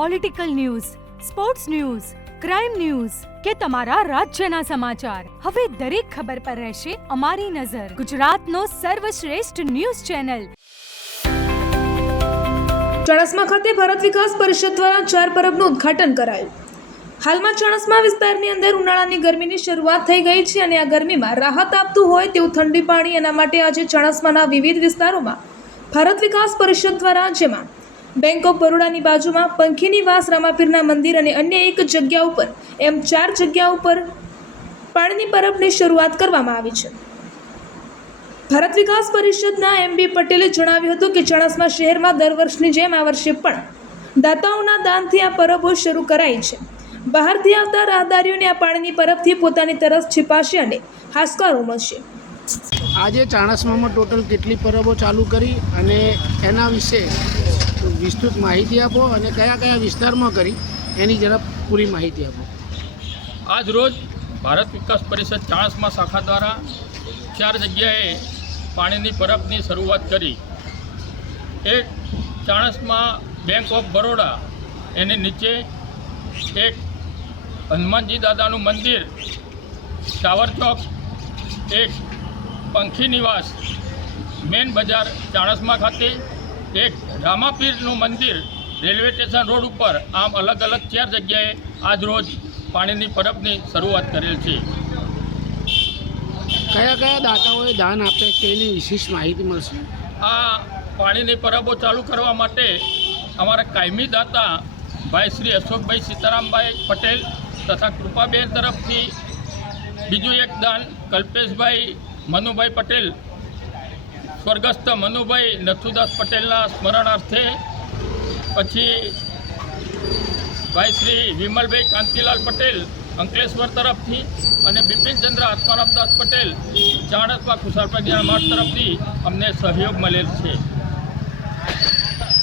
Political news, sports news, crime news કે તમારા રાજ્યના સમાચાર, હવે દરેક ખબર પર રહેશે અમારી નજર. ગુજરાતનો સર્વશ્રેષ્ઠ ન્યૂઝ ચેનલ. ચાણસ્મા ખાતે ભારત વિકાસ પરિષદ દ્વારા 4 પરબનું ઉદ્ઘાટન કરાયું. હાલમાં ચાણસ્મા વિસ્તારની અંદર ઉનાળાની ગરમીની શરૂઆત થઈ ગઈ છે અને આ ગરમીમાં રાહત આપતું હોય તેવું ઠંડી પાણી એના માટે આજે ચાણસ્માના વિવિધ વિસ્તારોમાં ભારત વિકાસ પરિષદ દ્વારા, જેમાં બેંક ઓફ બરોડાની બાજુમાં પંખીની વાસ, રામાપીરના મંદિર અને અન્ય એક જગ્યા ઉપર એમ 4 જગ્યા ઉપર પાણીની પરબની શરૂઆત કરવામાં આવી છે. ભારત વિકાસ પરિષદના એમ.બી. પટેલે જણાવ્યું હતું કે ચાણસ્મા શહેરમાં દર વર્ષની જેમ આ વર્ષે પણ દાતાઓના દાનથી આ પરબો શરૂ કરાઈ છે. બહારથી આવતા રાહદારીઓને આ પાણીની પરબથી પોતાની તરસ छिपाશે અને હાશકારો મળશે. આજે ચાણસ્મામાં ટોટલ કેટલી પરબો ચાલુ કરી અને એના વિશે વિસ્તૃત માહિતી આપો અને કયા કયા વિસ્તારમાં કરી એની જરા પૂરી માહિતી આપો. આજ રોજ ભારત વિકાસ પરિષદ ચાણસ્મા શાખા દ્વારા 4 જગ્યાએ પાણીની પરબની શરૂઆત કરી. એક ચાણસ્મા બેંક ઓફ બરોડા, એની નીચે એક હનુમાનજી દાદાનું મંદિર, ટાવર ચોક, એક પંખી નિવાસ મેન બજાર ચાણસ્મા ખાતે, એક રામાપીરનું મંદિર રેલવે સ્ટેશન રોડ ઉપર, આમ અલગ અલગ 4 જગ્યાએ આજ રોજ પાણીની પરબની શરૂઆત કરેલ છે. કયા કયા દાતાઓએ દાન આપ્યા છે એની વિશેષ માહિતી મળશે. આ પાણીની પરબો ચાલુ કરવા માટે અમારા કાયમી દાતા ભાઈ શ્રી અશોકભાઈ સીતારામભાઈ પટેલ તથા કૃપાબેન તરફથી બીજું એક દાન કલ્પેશભાઈ મનુભાઈ પટેલ, સ્વર્ગસ્થ મનુભાઈ નથુદાસ પટેલના સ્મરણાર્થે, પછી ભાઈ શ્રી વિમલભાઈ કાંતિલાલ પટેલ અંકલેશ્વર તરફથી અને બિપિનચંદ્ર આત્મારામદાસ પટેલ ચાણસ્મા ખુશાલપ્રજ્ઞા મઠ તરફથી અમને સહયોગ મળેલ છે.